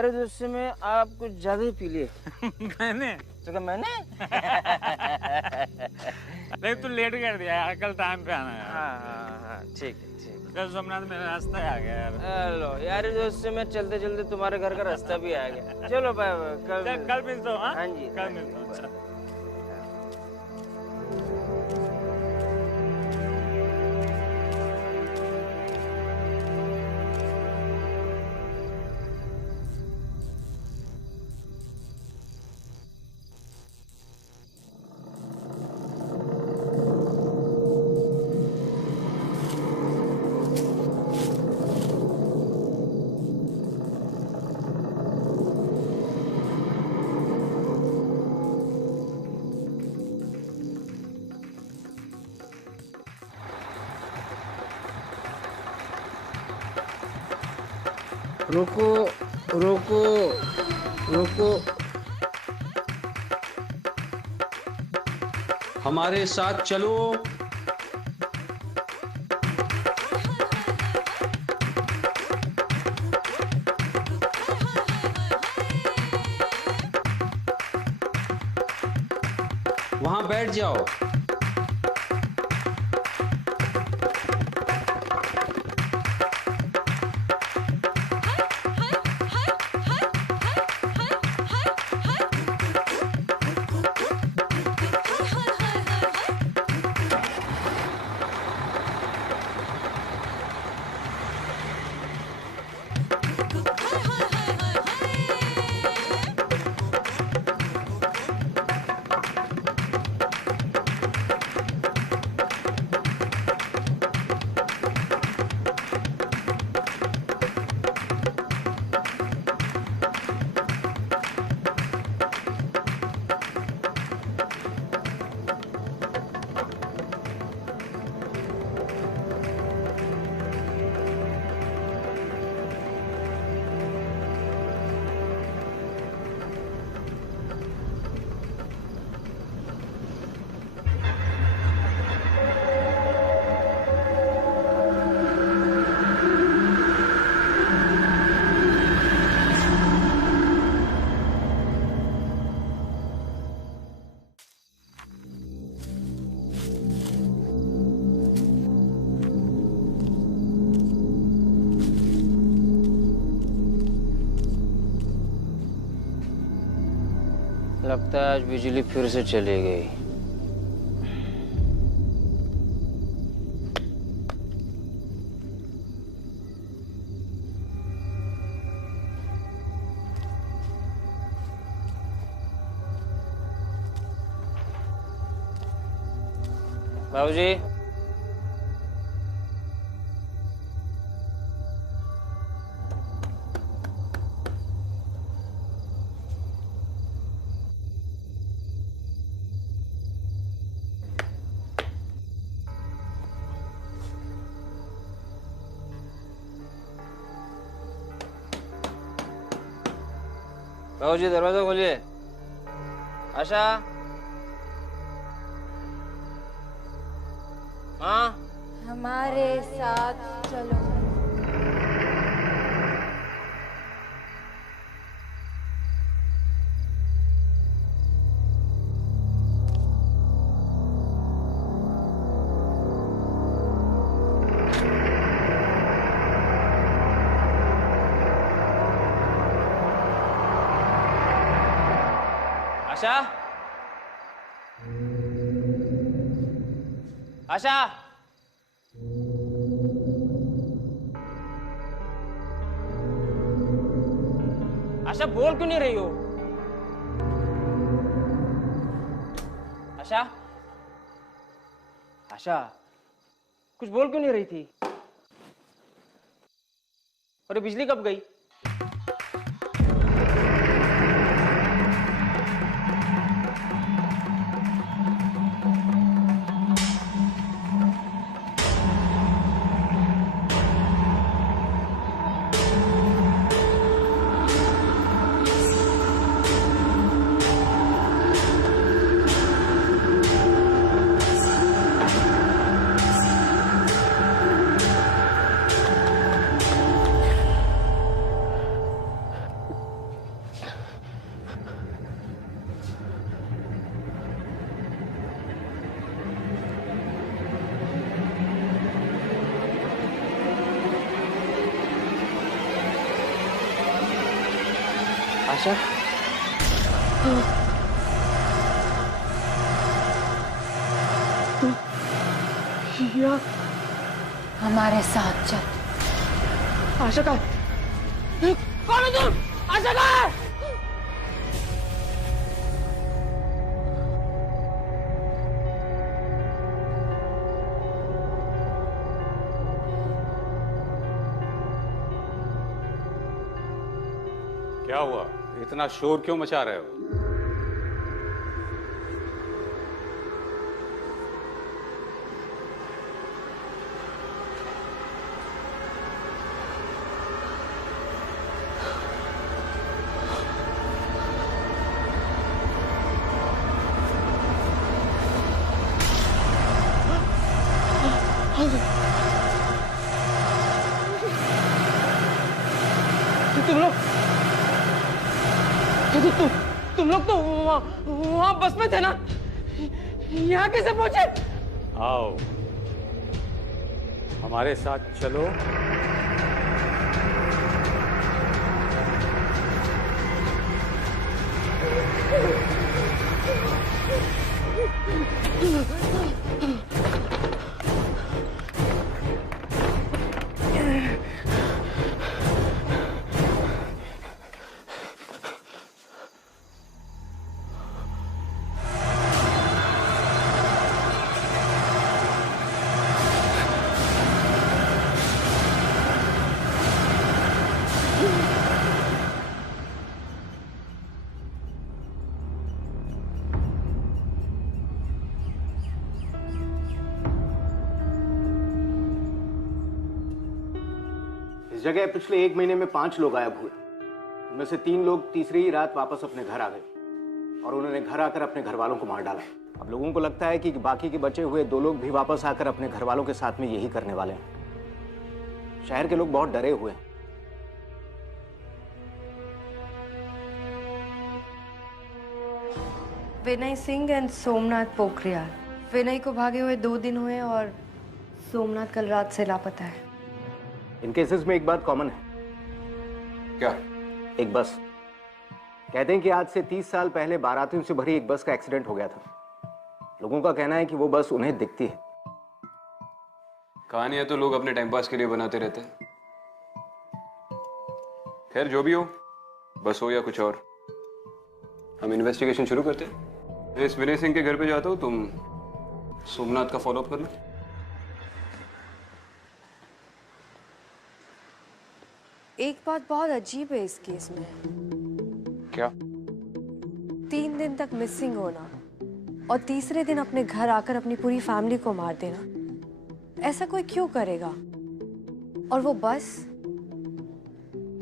यार दोस्त में आप कुछ ज्यादा ही पी लिए। मैंने तो मैंने देख तू लेट कर दिया यार, कल टाइम पे आना यार। हाँ ठीक है ठीक है। कल सोमनाथ मेरा रास्ता ही आ गया यार। हेलो यार दोस्त में चलते चलते तुम्हारे घर का रास्ता भी आ गया। चलो भाई कल मिलता हूँ। हाँ जी कल मिलता हूँ। अच्छा रुको रुको रुको। हमारे साथ चलो। वहां बैठ जाओ। लगता है आज बिजली फिर से चली गई। बाबूजी बाबूजी दरवाजा खोलिए। आशा हाँ हमारे साथ चलो। आशा आशा आशा बोल क्यों नहीं रही हो? आशा आशा कुछ बोल क्यों नहीं रही थी? अरे बिजली कब गई? आशा हमारे साथ चल। आशा का कौन है तुम? आशा का क्या हुआ? इतना शोर क्यों मचा रहे हो? तुम लोग तो वहाँ बस में थे ना? यहाँ कैसे पहुंचे? आओ, हमारे साथ चलो। इस जगह पिछले 1 महीने में 5 लोग गायब हुए। उनमें से 3 लोग तीसरी ही रात वापस अपने घर आ गए और उन्होंने घर आकर अपने घर वालों को मार डाला। अब लोगों को लगता है कि बाकी के बचे हुए 2 लोग भी वापस आकर अपने घर वालों के साथ में यही करने वाले हैं। शहर के लोग बहुत डरे हुए हैं। विनय सिंह एंड सोमनाथ पोखरियाल। विनय को भागे हुए 2 दिन हुए और सोमनाथ कल रात से लापता है। इन केसेस में एक बात कॉमन है। क्या? एक बस। कहते हैं कि आज से 30 साल पहले बारातियों से भरी एक बस का एक्सीडेंट हो गया था। लोगों का कहना है कि वो बस उन्हें दिखती है। कहानियां तो लोग अपने टाइम पास के लिए बनाते रहते हैं। खैर जो भी हो, बस हो या कुछ और, हम इन्वेस्टिगेशन शुरू करते हैं। मैं इस विनय सिंह के घर पे जाता हूँ, तुम सोमनाथ का फॉलोअप करना। एक बात बहुत अजीब है इस केस में। क्या? 3 दिन तक मिसिंग होना और तीसरे दिन अपने घर आकर अपनी पूरी फैमिली को मार देना, ऐसा कोई क्यों करेगा? और वो बस।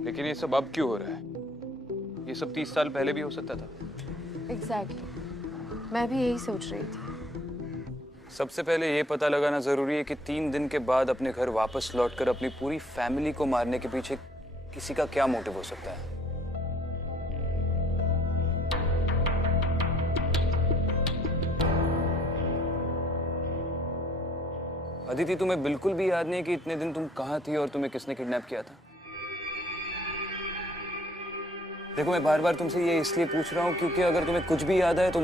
लेकिन ये सब अब क्यों हो रहा है? ये सब 30 साल पहले भी हो सकता था। एग्जैक्टली, मैं भी यही सोच रही थी। सबसे पहले ये पता लगाना जरूरी है कि 3 दिन के बाद अपने घर वापस लौटकर अपनी पूरी फैमिली को मारने के पीछे किसी का क्या मोटिव हो सकता है। अदिति, तुम्हें बिल्कुल भी याद नहीं कि इतने दिन तुम कहाँ थी और तुम्हें किसने किडनैप किया था? देखो, मैं बार बार तुमसे ये इसलिए पूछ रहा हूँ क्योंकि अगर तुम्हें कुछ भी याद है तो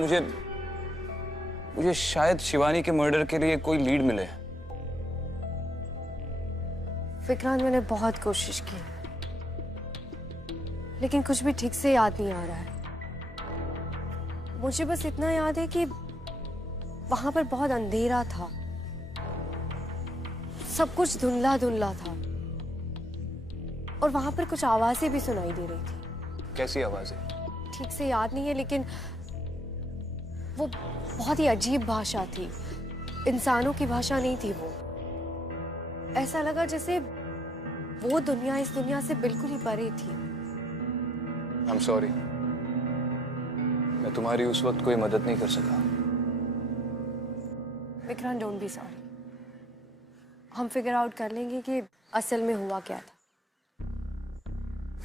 मुझे शायद शिवानी के मर्डर के लिए कोई लीड मिले। विक्रांत, मैंने बहुत कोशिश की लेकिन कुछ भी ठीक से याद नहीं आ रहा है। मुझे बस इतना याद है कि वहां पर बहुत अंधेरा था, सब कुछ धुंधला धुंधला था और वहां पर कुछ आवाजें भी सुनाई दे रही थी। कैसी आवाजें? ठीक से याद नहीं है लेकिन वो बहुत ही अजीब भाषा थी, इंसानों की भाषा नहीं थी वो। ऐसा लगा जैसे वो दुनिया इस दुनिया से बिल्कुल ही परे थी। I'm sorry, मैं तुम्हारी उस वक्त कोई मदद नहीं कर सका। Vikrant, don't be sorry. हम फिगर आउट कर लेंगे कि असल में हुआ क्या था।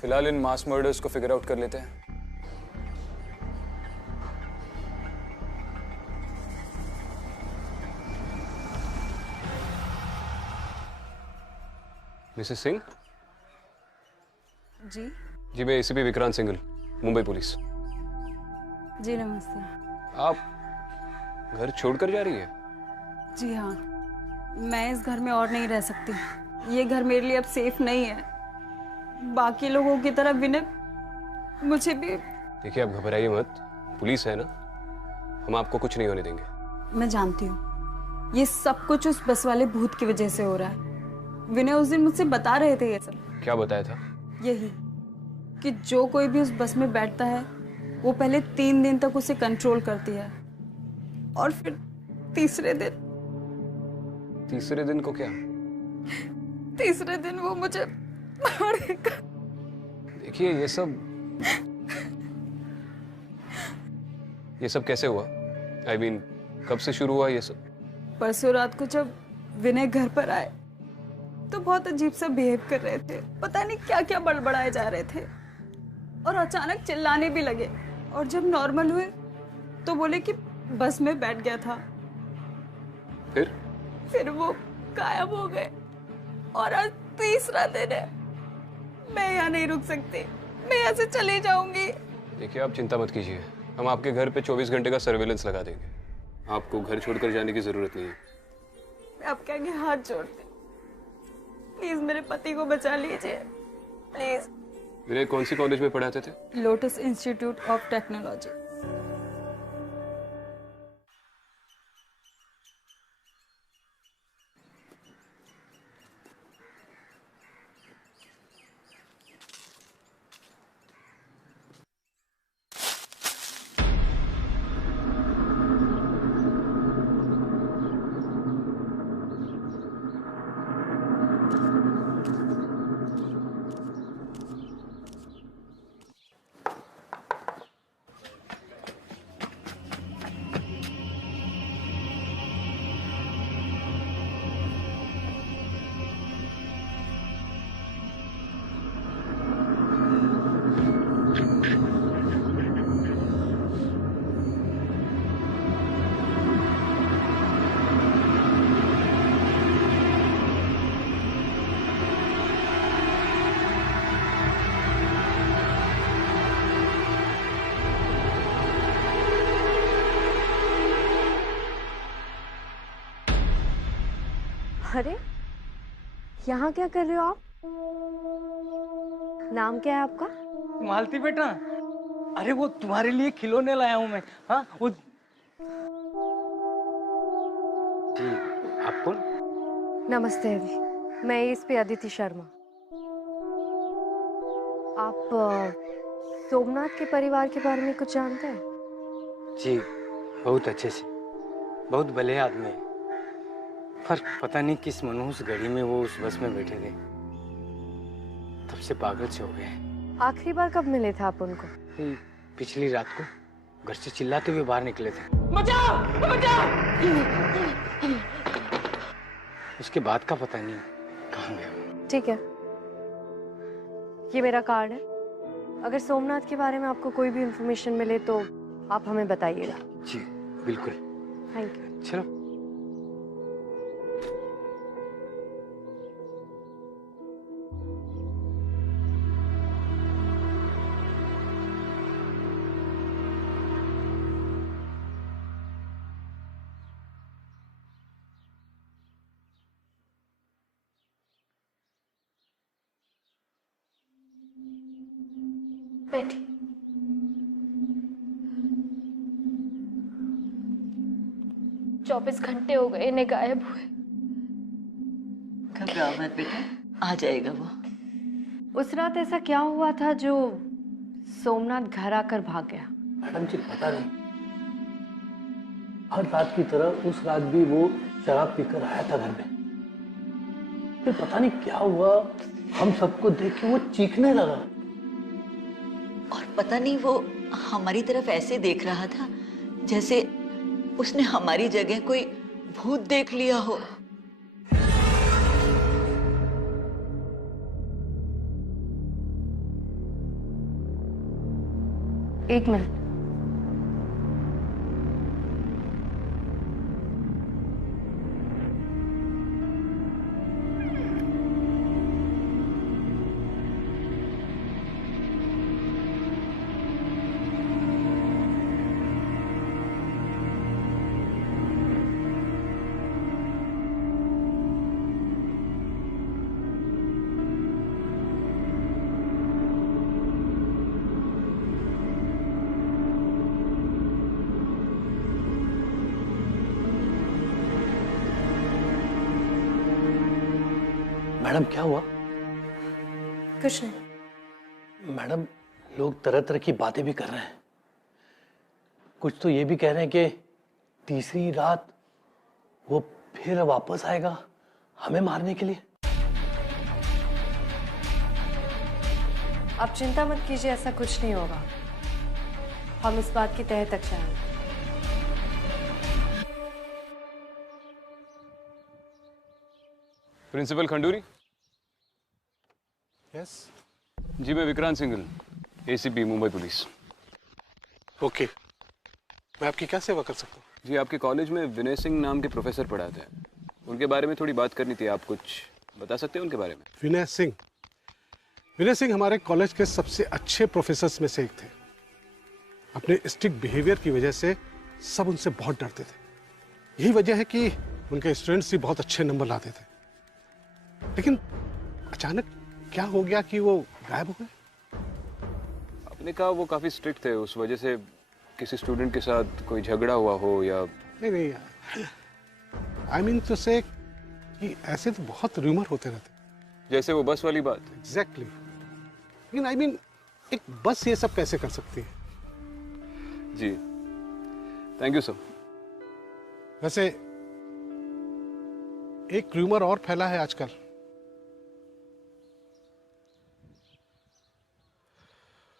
फिलहाल इन मास मर्डर्स को फिगर आउट कर लेते हैं। मिसेस सिंह? जी? जी, मैं एसीपी विक्रांत सिंघल। मुंबई पुलिस। जी नमस्ते। आप घर छोड़कर जा रही है? जी हाँ, मैं इस घर में और नहीं रह सकती। ये घर मेरे लिए अब सेफ नहीं है। बाकी लोगों की तरह विनय मुझे भी। देखिए आप घबराइए मत, पुलिस है ना, हम आपको कुछ नहीं होने देंगे। मैं जानती हूँ ये सब कुछ उस बस वाले भूत की वजह से हो रहा है। विनय उस दिन मुझसे बता रहे थे ये सब। क्या बताया था? यही कि जो कोई भी उस बस में बैठता है वो पहले 3 दिन तक उसे कंट्रोल करती है और फिर तीसरे दिन को क्या? तीसरे दिन वो मुझे मारेगा। देखिए ये सब कैसे हुआ? I mean, कब से शुरू हुआ ये सब? परसों रात को जब विनय घर पर आए तो बहुत अजीब सा बिहेव कर रहे थे। पता नहीं क्या क्या बड़बड़ाए जा रहे थे और अचानक चिल्लाने भी लगे। और जब नॉर्मल हुए तो बोले कि बस में बैठ गया था। फिर वो गायब हो गए और आज तीसरा दिन है। मैं यहाँ नहीं रुक सकती, मैं यहाँ से चली जाऊंगी। देखिए आप चिंता मत कीजिए, हम आपके घर पे 24 घंटे का सर्वेलेंस लगा देंगे। आपको घर छोड़कर जाने की जरूरत नहीं है। मैं आपके आगे हाथ जोड़ती, प्लीज मेरे पति को बचा लीजिए, प्लीज। विनय कौन सी कॉलेज में पढ़ाते थे? Lotus institute of technology. अरे यहाँ क्या कर रहे हो आप? नाम क्या है आपका? मालती बेटा, अरे वो तुम्हारे लिए खिलौने लाया हूँ मैं। हाँ वो जी, आप कौन? नमस्ते अभी, मैं एसपी अदिति शर्मा। आप सोमनाथ के परिवार के बारे में कुछ जानते हैं? जी बहुत अच्छे से, बहुत भले आदमी है, पर पता नहीं किस मनहूस घड़ी में वो उस बस में बैठे थे, तब से पागल से हो गए। आखिरी बार कब मिले थे आप उनको? पिछली रात को घर से चिल्लाते हुए बाहर निकले थे। बचाओ बचाओ। उसके बाद का पता नहीं कहाँ गए। ठीक है, ये मेरा कार्ड है। अगर सोमनाथ के बारे में आपको कोई भी इंफॉर्मेशन मिले तो आप हमें बताइएगा। जी बिल्कुल। Thank you. चलो। बैठी। 24 घंटे हो गए इन्हें गायब हुए। घबराओ मत बेटा, आ जाएगा वो। उस रात ऐसा क्या हुआ था जो सोमनाथ घर आकर भाग गया? मैडम जी पता नहीं, हर रात की तरह उस रात भी वो शराब पीकर आया था घर में। फिर पता नहीं क्या हुआ, हम सबको देख के वो चीखने लगा। और पता नहीं वो हमारी तरफ ऐसे देख रहा था जैसे उसने हमारी जगह कोई भूत देख लिया हो। एक मिनट। मैडम क्या हुआ? कुछ नहीं। मैडम लोग तरह तरह की बातें भी कर रहे हैं। कुछ तो ये भी कह रहे हैं कि तीसरी रात वो फिर वापस आएगा हमें मारने के लिए। आप चिंता मत कीजिए, ऐसा कुछ नहीं होगा। हम इस बात की तह तक जाएंगे। प्रिंसिपल खंडूरी। यस जी, मैं Vikrant Singhal, ACP Mumbai police. Okay, मैं आपकी क्या सेवा कर सकता हूँ? जी, आपके कॉलेज में विनय सिंह नाम के प्रोफेसर पढ़ाते हैं, उनके बारे में थोड़ी बात करनी थी। आप कुछ बता सकते हैं उनके बारे में? विनय सिंह? विनय सिंह हमारे कॉलेज के सबसे अच्छे प्रोफेसर्स में से एक थे। अपने स्ट्रिक्ट बिहेवियर की वजह से सब उनसे बहुत डरते थे। यही वजह है कि उनके स्टूडेंट्स भी बहुत अच्छे नंबर लाते थे। लेकिन अचानक क्या हो गया कि वो गायब हो गए? आपने कहा वो काफी स्ट्रिक्ट थे, उस वजह से किसी स्टूडेंट के साथ कोई झगड़ा हुआ हो या? नहीं, आई मीन टू से कि ऐसे तो बहुत रूमर होते रहते, जैसे वो बस वाली बात। एग्जैक्टली। लेकिन आई मीन एक बस ये सब कैसे कर सकती है? जी, थैंक यू सर। वैसे एक रूमर और फैला है आजकल।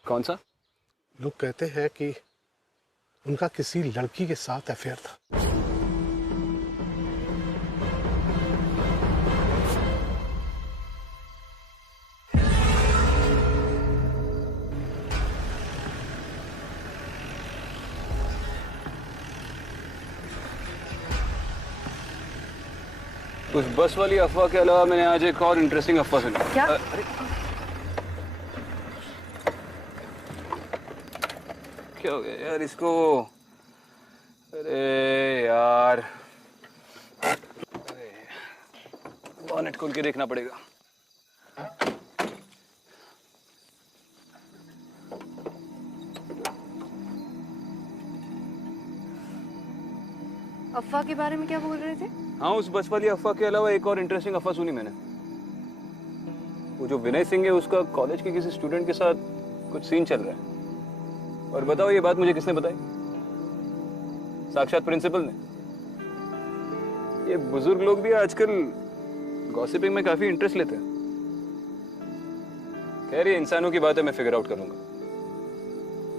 कौन सा? लोग कहते हैं कि उनका किसी लड़की के साथ अफेयर था। उस बस वाली अफवाह के अलावा मैंने आज एक और इंटरेस्टिंग अफवाह सुनी। क्या? क्या हो गया यार इसको? अरे यार, बॉनेट खोल के देखना पड़ेगा। अफवाह के बारे में क्या बोल रहे थे? हाँ, उस बस वाली अफवाह के अलावा एक और इंटरेस्टिंग अफवाह सुनी मैंने। वो जो विनय सिंह है उसका कॉलेज के किसी स्टूडेंट के साथ कुछ सीन चल रहा है। और बताओ ये बात मुझे किसने बताई? साक्षात प्रिंसिपल ने। ये बुजुर्ग लोग भी आजकल गॉसिपिंग में काफी इंटरेस्ट लेते हैं। खैर, ये इंसानों की बात है, मैं फिगर आउट करूंगा।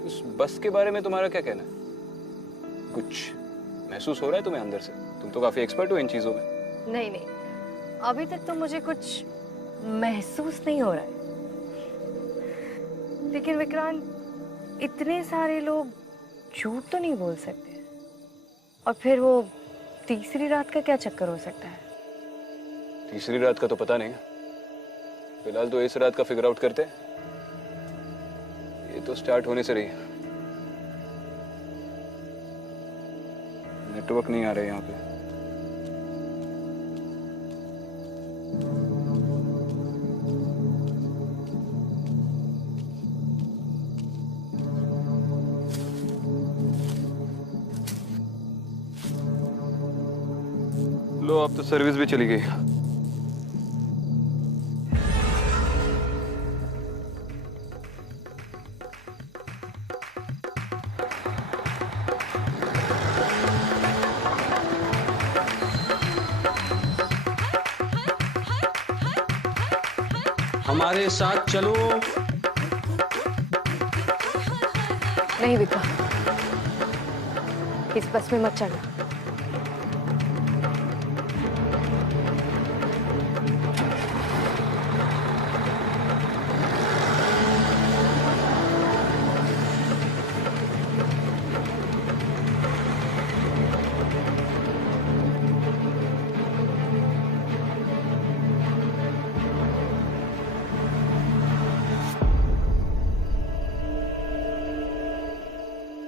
उस बस के बारे में तुम्हारा क्या कहना है? कुछ महसूस हो रहा है तुम्हें अंदर से? तुम तो काफी एक्सपर्ट हो इन चीजों में। नहीं, अभी तक तो मुझे कुछ महसूस नहीं हो रहा है। लेकिन विक्रांत, इतने सारे लोग झूठ तो नहीं बोल सकते। और फिर वो तीसरी रात का क्या चक्कर हो सकता है? तीसरी रात का तो पता नहीं, फिलहाल तो इस रात का फिगर आउट करते हैं। ये तो स्टार्ट होने से रही है। नेटवर्क नहीं आ रहा है यहाँ पे। लो, अब तो सर्विस भी चली गई। हमारे साथ चलो। नहीं विक्रांत, इस बस में मत चढ़ना।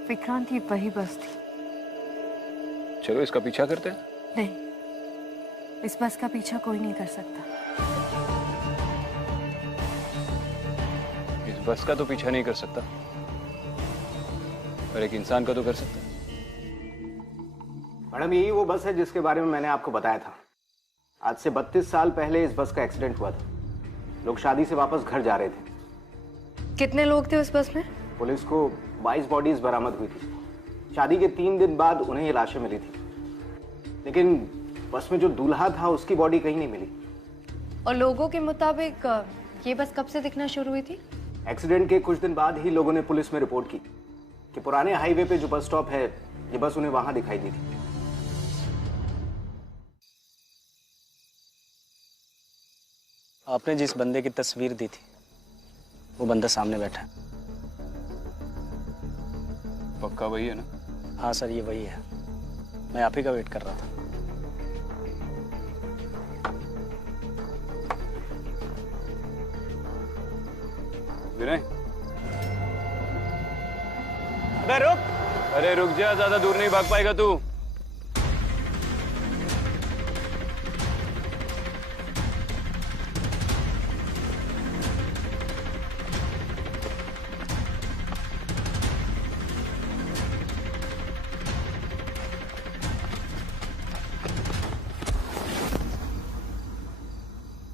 विक्रांत, ये वही बस थी। चलो इसका पीछा करते हैं। नहीं, इस बस का पीछा कोई नहीं कर सकता। इस बस का तो पीछा नहीं कर सकता, पर एक इंसान का तो कर सकता है। मैडम, यही वो बस है जिसके बारे में मैंने आपको बताया था। आज से 32 साल पहले इस बस का एक्सीडेंट हुआ था। लोग शादी से वापस घर जा रहे थे। कितने लोग थे उस बस में? पुलिस को 22 बॉडीज बरामद हुई थी। शादी के 3 दिन बाद उन्हें ये लाशें मिली थी, लेकिन बस में जो दूल्हा था उसकी बॉडी कहीं नहीं मिली। और लोगों के मुताबिक ये बस कब से दिखना शुरू हुई थी? एक्सीडेंट के कुछ दिन बाद ही लोगों ने पुलिस में रिपोर्ट की कि पुराने हाईवे पे जो बस स्टॉप है, ये बस उन्हें वहां दिखाई दी थी। आपने जिस बंदे की तस्वीर दी थी, वो बंदा सामने बैठा है। पक्का वही है ना? हाँ सर, ये वही है। मैं आप ही का वेट कर रहा था। विनय, अबे रुक! अरे रुक जा, ज्यादा दूर नहीं भाग पाएगा तू।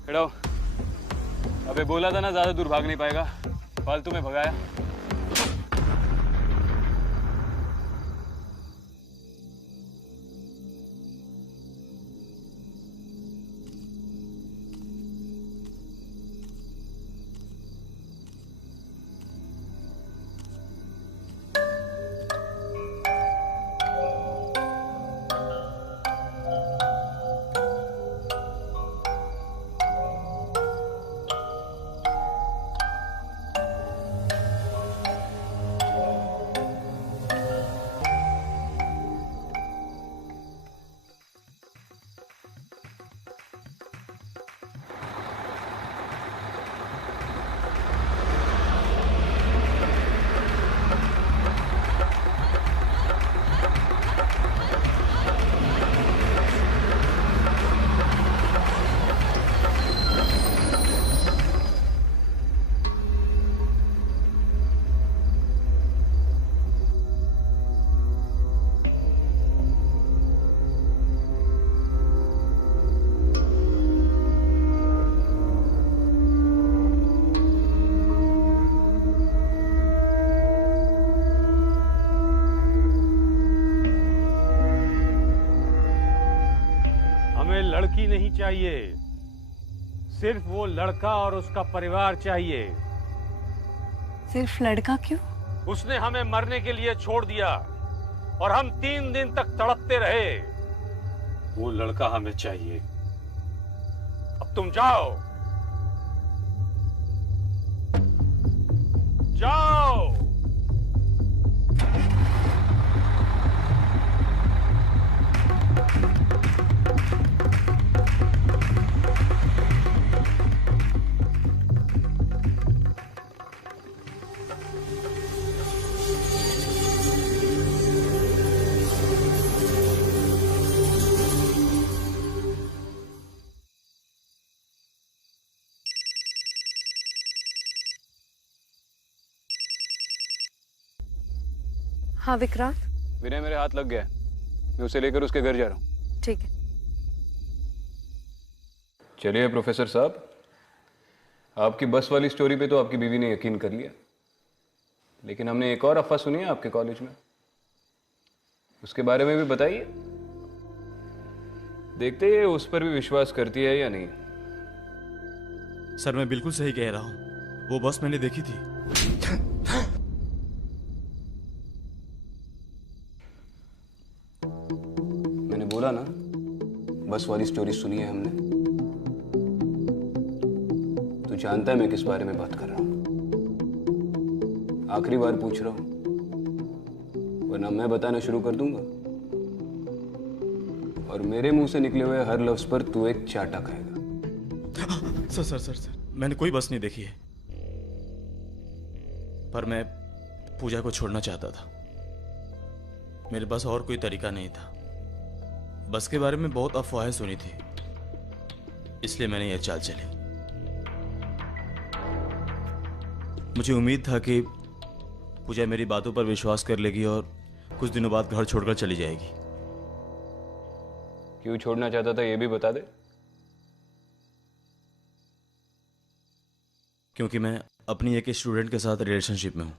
खड़ा हो। अबे बोला था ना, ज्यादा दूर भाग नहीं पाएगा। फालतू में भगाया। लड़की नहीं चाहिए, सिर्फ वो लड़का और उसका परिवार चाहिए। सिर्फ लड़का क्यों? उसने हमें मरने के लिए छोड़ दिया और हम 3 दिन तक तड़पते रहे। वो लड़का हमें चाहिए। अब तुम जाओ, जाओ। हाँ विक्रांत। विनय मेरे हाथ लग गया है, मैं उसे लेकर उसके घर जा रहा हूँ। ठीक है। चलिए प्रोफेसर साहब, आपकी बस वाली स्टोरी पे तो आपकी बीवी ने यकीन कर लिया, लेकिन हमने एक और अफवाह सुनी है आपके कॉलेज में, उसके बारे में भी बताइए। देखते हैं उस पर भी विश्वास करती है या नहीं। सर मैं बिल्कुल सही कह रहा हूँ, वो बस मैंने देखी थी। मैंने बोला ना, बस वाली स्टोरी सुनी है हमने। तू जानता है मैं किस बारे में बात कर रहा हूं। आखिरी बार पूछ रहा हूं, वरना मैं बताना शुरू कर दूंगा और मेरे मुंह से निकले हुए हर लफ्ज पर तू एक चाटा खाएगा। सर सर सर सर मैंने कोई बस नहीं देखी है, पर मैं पूजा को छोड़ना चाहता था। मेरे पास और कोई तरीका नहीं था। बस के बारे में बहुत अफवाहें सुनी थी, इसलिए मैंने यह चाल चली। मुझे उम्मीद था कि पूजा मेरी बातों पर विश्वास कर लेगी और कुछ दिनों बाद घर छोड़कर चली जाएगी। क्यों छोड़ना चाहता था ये भी बता दे। क्योंकि मैं अपनी एक स्टूडेंट के साथ रिलेशनशिप में हूँ।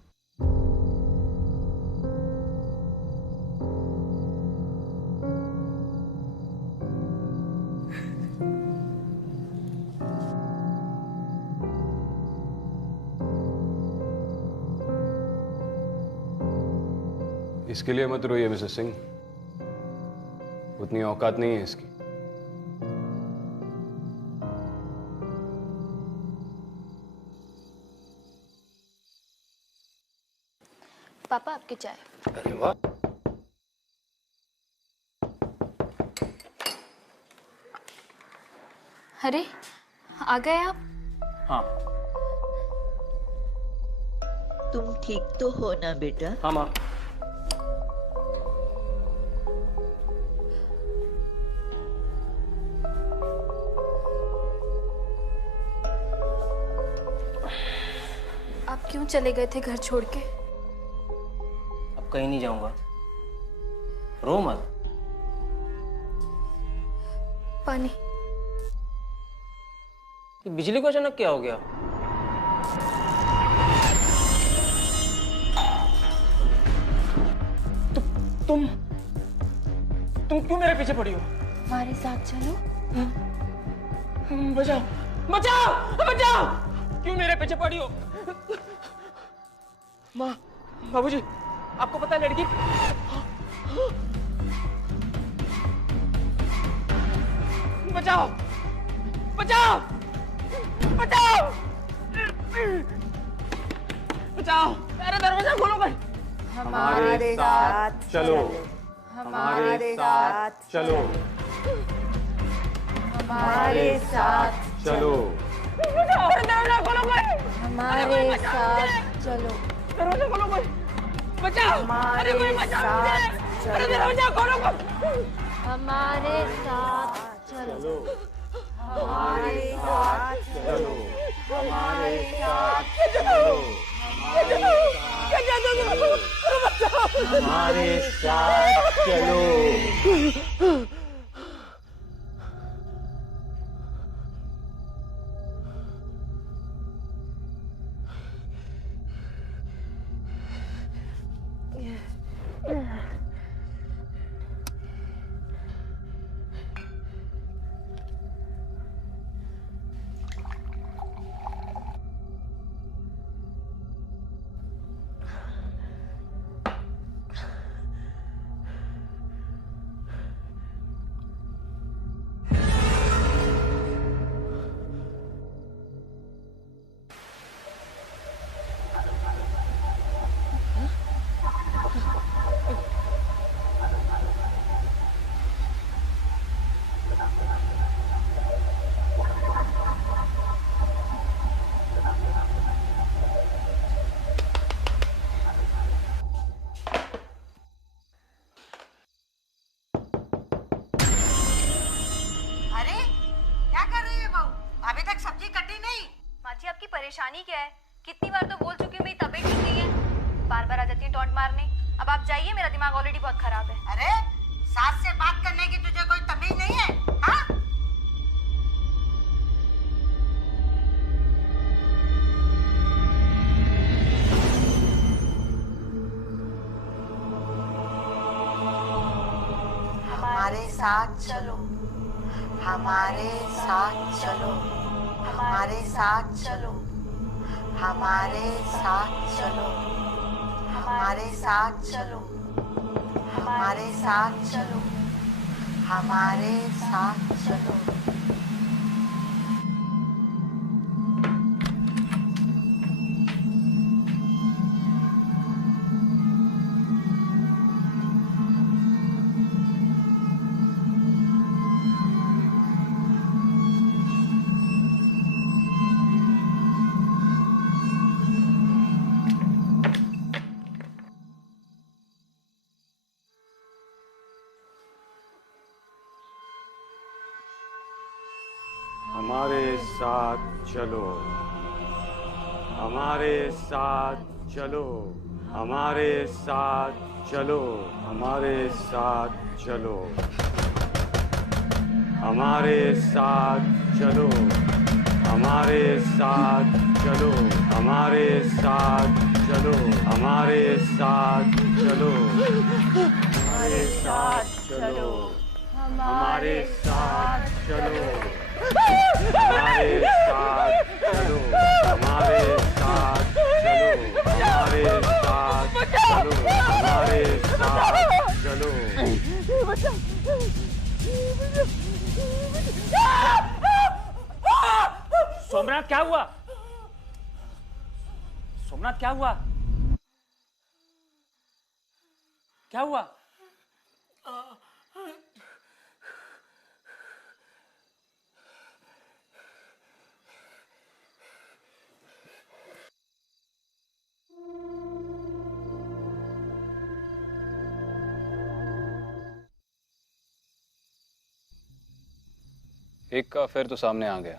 इसके लिए मत रोइए मिसेस सिंह, उतनी औकात नहीं है इसकी। पापा आपकी चाय। अरे वाह। अरे आ गए आप? हाँ। तुम ठीक तो हो ना बेटा? हाँ माँ। आप क्यों चले गए थे घर छोड़ के? अब कहीं नहीं जाऊंगा, रो मत। पानी। ये बिजली को अचानक क्या हो गया? तुम क्यों मेरे पीछे पड़ी हो? हमारे साथ चलो। बचाओ बचाओ बचाओ! क्यों मेरे पीछे पड़ी हो? माँ, बाबूजी, आपको पता है लड़की? बचाओ बचाओ बचाओ बचाओ! अरे दरवाजा खोलो भाई। हमारे साथ चलो, हमारे साथ चलो, हमारे साथ चलो, दरवाजा खोलो भाई। हमारे साथ चलो। दरवाजा खोलो भाई, बचाओ! अरे कोई बचाओ मुझे! अरे दरवाजा खोलो भाई। हमारे साथ चलो। हमारे साथ चलो। हमारे साथ चलो। हमारे साथ चलो। परेशानी क्या है? कितनी बार तो बोल चुकी हूँ मेरी तबीयत ठीक नहीं है, बार बार आ जाती है टॉन्ट मारने। अब आप जाइए, मेरा दिमाग ऑलरेडी बहुत खराब है। अरे सास से बात करने की तुझे कोई तमीज नहीं है? हाँ? हमारे साथ चलो, हमारे साथ चलो, हमारे साथ चलो, हमारे साथ चलो, हमारे साथ चलो, हमारे साथ चलो, हमारे साथ चलो। हमारे साथ चलो, हमारे साथ चलो, हमारे साथ चलो, हमारे साथ चलो, हमारे साथ चलो, हमारे साथ चलो, हमारे साथ चलो, हमारे साथ चलो, हमारे साथ चलो, हमारे साथ चलो, हमारे साथ चलो, हमारे साथ चलो, हमारे साथ चलो, हमारे साथ चलो। सोमनाथ क्या हुआ? सोमनाथ क्या हुआ? क्या हुआ? एक का अफेयर तो सामने आ गया,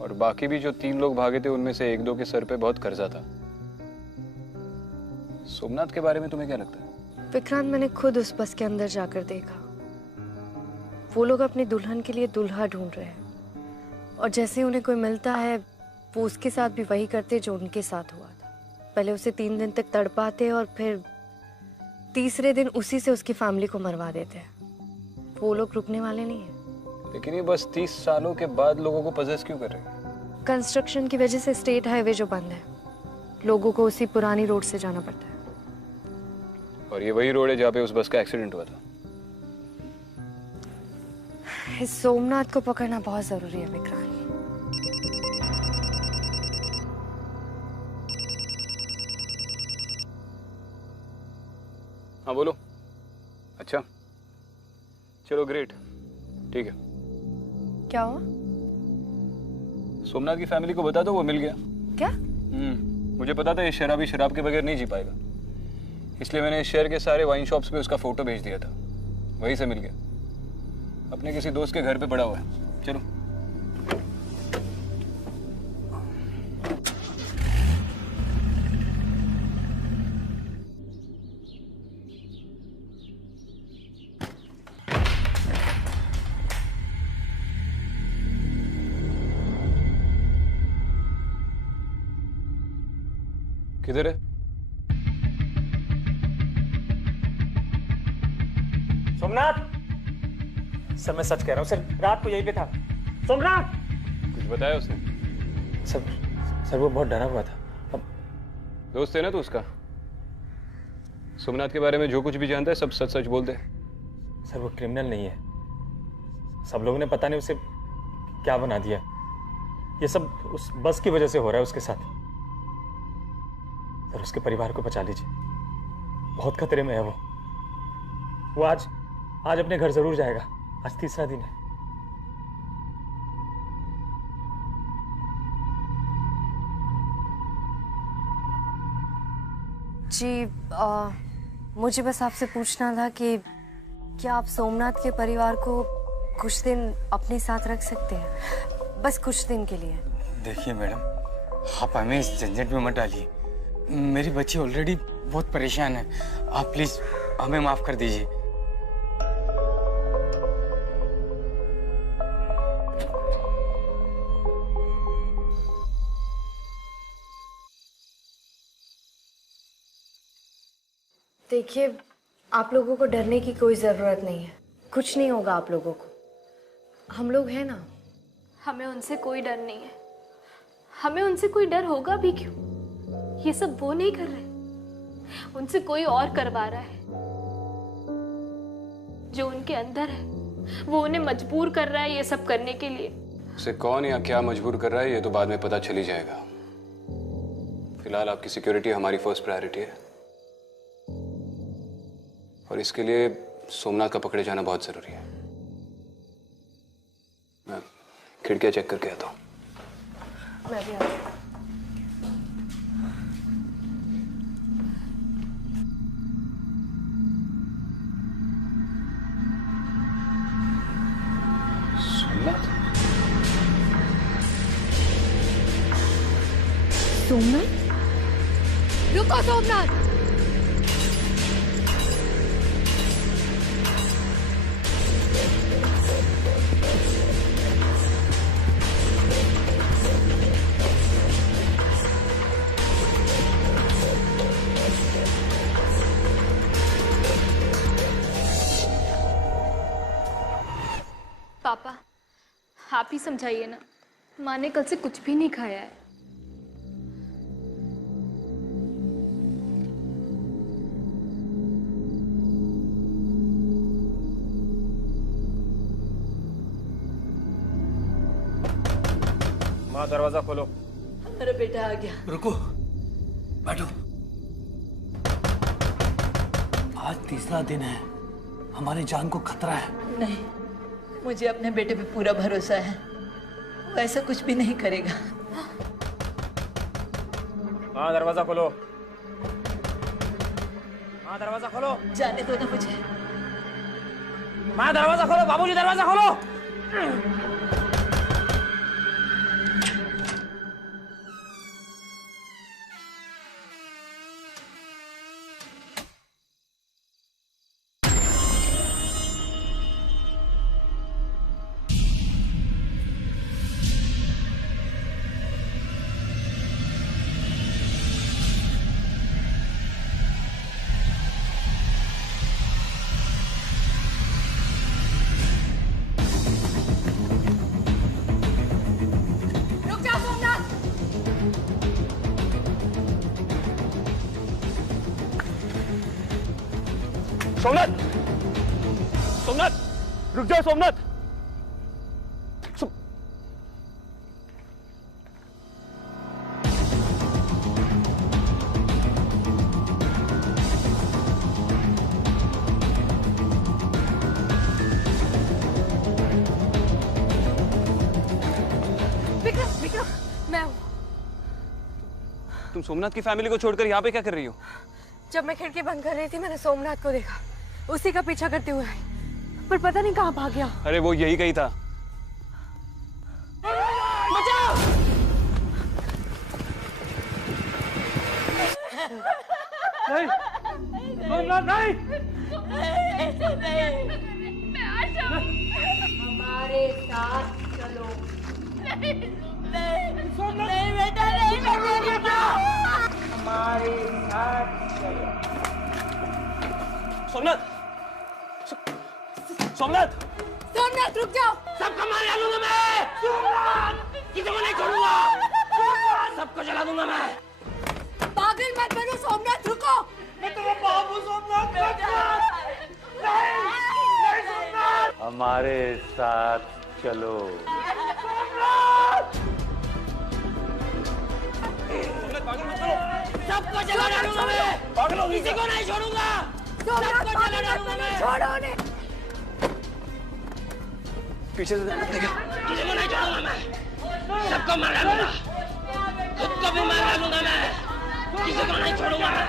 और बाकी भी जो 3 लोग भागे थे उनमें से 1-2 के सर पे बहुत कर्जा था। सोमनाथ के बारे में तुम्हें क्या लगता है? विक्रांत, मैंने खुद उस बस के अंदर जाकर देखा। वो लोग अपनी दुल्हन के लिए दूल्हा ढूंढ रहे हैं, और जैसे उन्हें कोई मिलता है वो उसके साथ भी वही करते जो उनके साथ हुआ था। पहले उसे 3 दिन तक तड़पाते और फिर तीसरे दिन उसी से उसकी फैमिली को मरवा देते हैं। वो लोग रुकने वाले नहीं है। लेकिन ये बस 30 सालों के बाद लोगों को पजेस क्यों कर रहे हैं? कंस्ट्रक्शन की वजह से स्टेट हाईवे जो बंद है, लोगों को उसी पुरानी रोड से जाना पड़ता है। और ये वही रोड है जहाँ पे उस बस का एक्सीडेंट हुआ था। इस सोमनाथ को पकड़ना बहुत जरूरी है विक्रांत। हाँ बोलो। अच्छा चलो, ग्रेट, ठीक है। क्या हुआ? सोमनाथ की फैमिली को बता दो, वो मिल गया। क्या? मुझे पता था ये शराबी शराब के बगैर नहीं जी पाएगा, इसलिए मैंने इस शहर के सारे वाइन शॉप्स पे उसका फोटो भेज दिया था, वहीं से मिल गया। अपने किसी दोस्त के घर पे पड़ा हुआ है। चलो। किधर है? सोमनाथ, सर मैं सच कह रहा हूँ सर, रात को यहीं पे था। सोमनाथ! कुछ बताया उसने? सर वो बहुत डरा हुआ था। अब दोस्त है ना तू उसका? सोमनाथ के बारे में जो कुछ भी जानता है सब सच सच बोल दे। सर वो क्रिमिनल नहीं है, सब लोगों ने पता नहीं उसे क्या बना दिया। ये सब उस बस की वजह से हो रहा है उसके साथ। सर उसके परिवार को बचा लीजिए, बहुत खतरे में है वो आज अपने घर जरूर जाएगा। आज 3रा दिन है। जी मुझे बस आपसे पूछना था कि क्या आप सोमनाथ के परिवार को कुछ दिन अपने साथ रख सकते हैं, बस कुछ दिन के लिए? देखिए मैडम, आप हमें इस झंझट में मत डालिए। मेरी बच्ची ऑलरेडी बहुत परेशान है। आप प्लीज हमें माफ कर दीजिए। देखिए, आप लोगों को डरने की कोई जरूरत नहीं है, कुछ नहीं होगा आप लोगों को। हम लोग हैं ना। हमें उनसे कोई डर नहीं है। हमें उनसे कोई डर होगा भी क्यों? ये सब वो नहीं कर रहे, उनसे कोई और करवा रहा है। जो उनके अंदर है वो उन्हें मजबूर कर रहा है ये सब करने के लिए। उसे कौन या क्या मजबूर कर रहा है ये तो बाद में पता चल ही जाएगा। फिलहाल आपकी सिक्योरिटी हमारी फर्स्ट प्रायोरिटी है, और इसके लिए सोमनाथ का पकड़े जाना बहुत जरूरी है। मैं खिड़कियां चेक करके आता हूँ। मैं भी आती हूँ। सोमनाथ, रुको सोमनाथ। पापा आप ही समझाइए ना, माँ ने कल से कुछ भी नहीं खाया है। माँ दरवाजा खोलो। मेरा बेटा आ गया। रुको, बैठो। आज तीसरा दिन है, हमारी जान को खतरा है। नहीं, मुझे अपने बेटे पे पूरा भरोसा है, वो ऐसा कुछ भी नहीं करेगा। माँ दरवाजा खोलो। माँ दरवाजा खोलो। जाने दो ना मुझे। माँ दरवाजा खोलो, बाबूजी दरवाजा खोलो। सोमनाथ, सोमनाथ, रुक जाओ सोमनाथ। विक्रम, विक्रम, मैं हूँ। तुम सोमनाथ की फैमिली को छोड़कर यहाँ पे क्या कर रही हो? जब मैं खिड़की बंद कर रही थी, मैंने सोमनाथ को देखा, उसी का पीछा करते हुए आई, पर पता नहीं कहाँ भाग गया। अरे वो यही कहीं था। बचाओ! नहीं, सोमनाथ नहीं। ऐसे नहीं, मैं आ जाऊँ। हमारे साथ चलो। नहीं, नहीं, नहीं बेटा, नहीं बेटा, हमारे साथ चलो। सोमनाथ, सोमनाथ, सोमनाथ रुक जाओ। सबको मार डालूंगा मैं। सोमनाथ, किसी को नहीं छोड़ूंगा। सबको जला दूंगा मैं। पागल मत बनो सोमनाथ, रुको। मैं तेरा बाप हूँ सोमनाथ। नहीं, नहीं सोमनाथ। हमारे साथ चलो। सबको जला डालूंगा मैं। पागल हो गई किसी को नहीं छोड़ूंगा। सबको जला डालूंगा मैं। छोड़ो उन्हें। पीछे से किसी को नहीं छोड़ूंगा मैं। सबको मार डालूंगा। खुद को भी मार डालूंगा मैं। किसी को नहीं छोड़ूंगा मैं।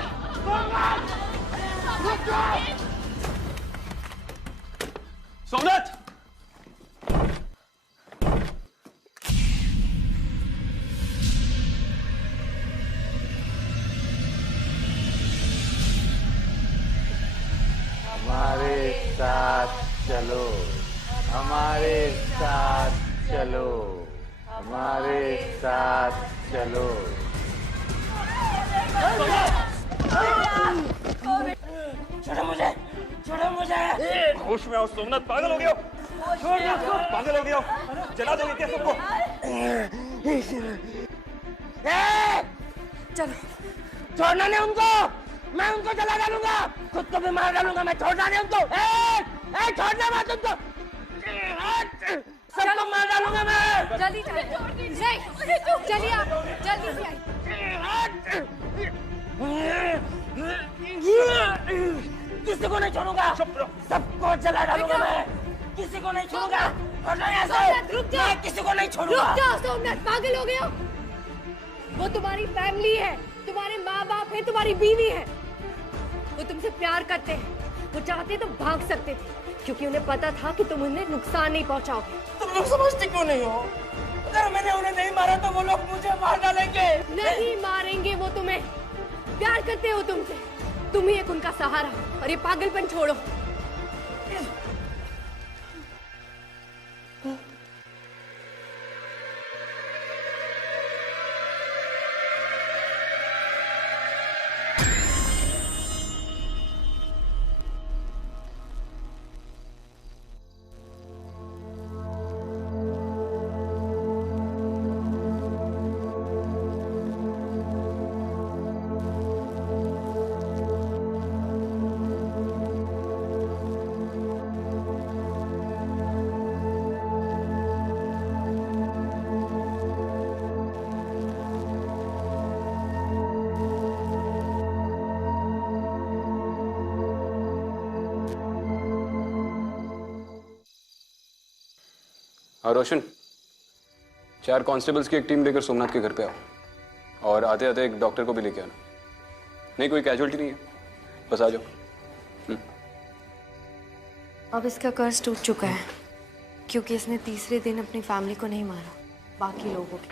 सोमनाथ, हमारे साथ चलो, हमारे साथ चलो, हमारे साथ चलो। छोड़ो मुझे, छोड़ो मुझे। होश में आओ सोमनाथ, पागल हो गया हो। छोड़ दो उसको। पागल हो गया हो। जला दोगे क्या सबको? चलो, छोड़ना नहीं उनको। मैं उनको जला डालूंगा, खुद को भी मार डालूंगा मैं। छोड़ना नहीं उनको। छोड़ना मत उनको। सबको मार डालूंगा मैं। जल्दी चलिए आप, जल्दी से आइए। किसी को नहीं छोड़ूंगा। सबको जला डालूंगा मैं। किसी को नहीं छोड़ूंगा। सोमनाथ रुक जाओ। मैं किसी को नहीं छोड़ूंगा। रुक जाओ सोमनाथ, पागल हो गए हो? वो तुम्हारी फैमिली है, तुम्हारे माँ बाप है, तुम्हारी बीवी है। वो तुमसे प्यार करते हैं। वो चाहते तो भाग सकते थे, क्योंकि उन्हें पता था कि तुम उन्हें नुकसान नहीं पहुंचाओगे। तुम लोग समझते क्यों नहीं हो? अगर मैंने उन्हें नहीं मारा तो वो लोग मुझे मार डालेंगे। नहीं मारेंगे वो तुम्हें। प्यार करते हो तुमसे, तुम ही एक उनका सहारा। और ये पागलपन छोड़ो। हाँ रोशन, 4 कांस्टेबल्स की एक टीम लेकर सोमनाथ के घर पे आओ और आते आते एक डॉक्टर को भी लेके आना। नहीं, कोई कैजुअल्टी नहीं है, बस आ जाओ। अब इसका कर्ज टूट चुका है क्योंकि इसने तीसरे दिन अपनी फैमिली को नहीं मारा, बाकी लोगों की।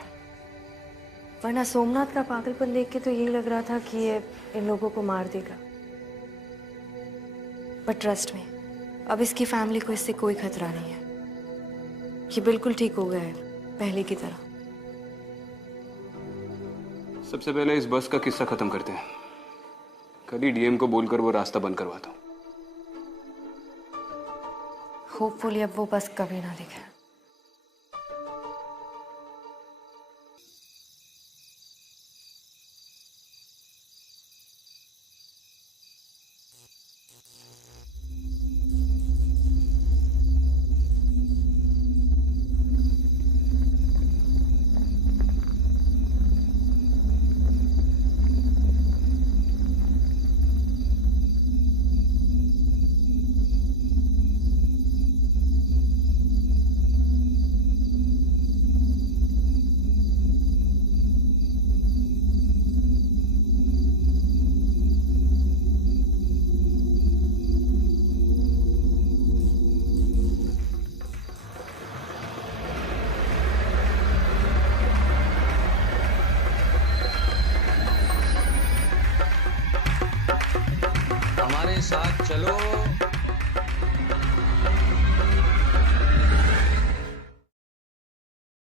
वरना सोमनाथ का पागलपन देख के तो यही लग रहा था कि ये इन लोगों को मार देगा। बट ट्रस्ट में, अब इसकी फैमिली को इससे कोई खतरा नहीं है। ये बिल्कुल ठीक हो गया है, पहले की तरह। सबसे पहले इस बस का किस्सा खत्म करते हैं। कल ही डीएम को बोलकर वो रास्ता बंद करवाता हूँ। होपफुली अब वो बस कभी ना दिखे। हमारे साथ चलो।